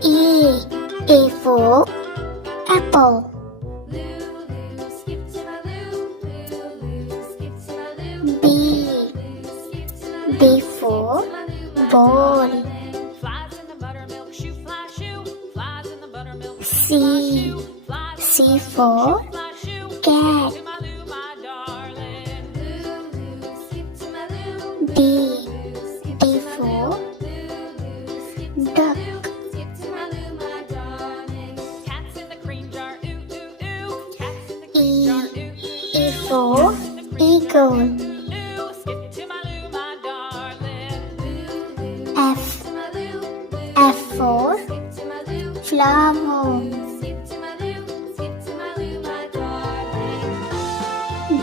A for apple. B for ball. C for cat. D for duck. E for eagle. F for flower.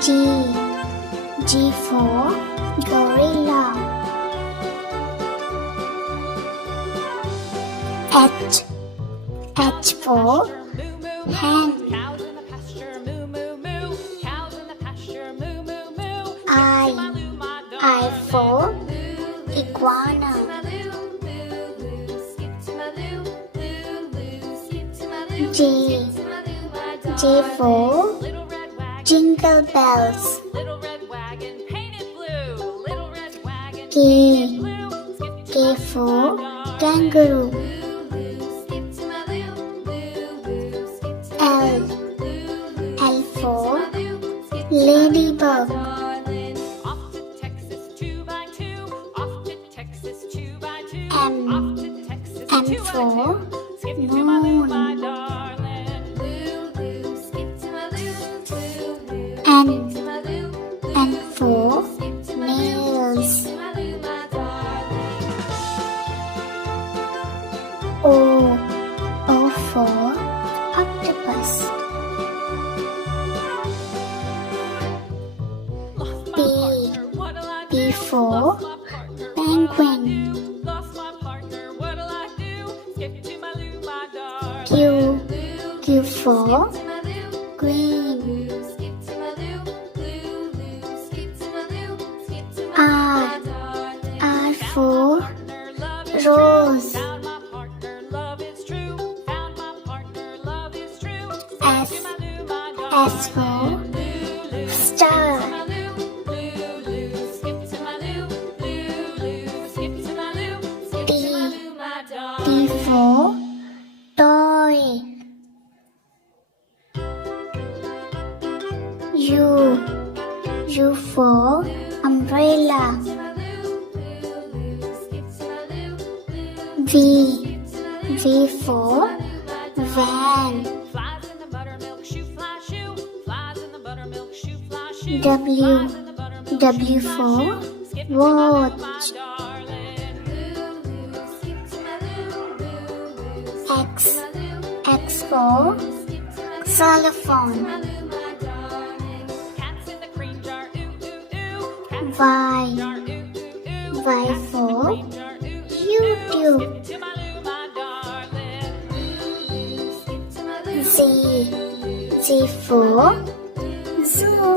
G for gorilla. H for hen. I for iguana. J for jingle bells. K for kangaroo. L for ladybug. M for moon. N for nails. O for octopus. P for penguin. Q for queen. R for rose. S for star. T for toy. U for umbrella. V for van. W for watch. X for xylophone. Y for YouTube. Z for zoo.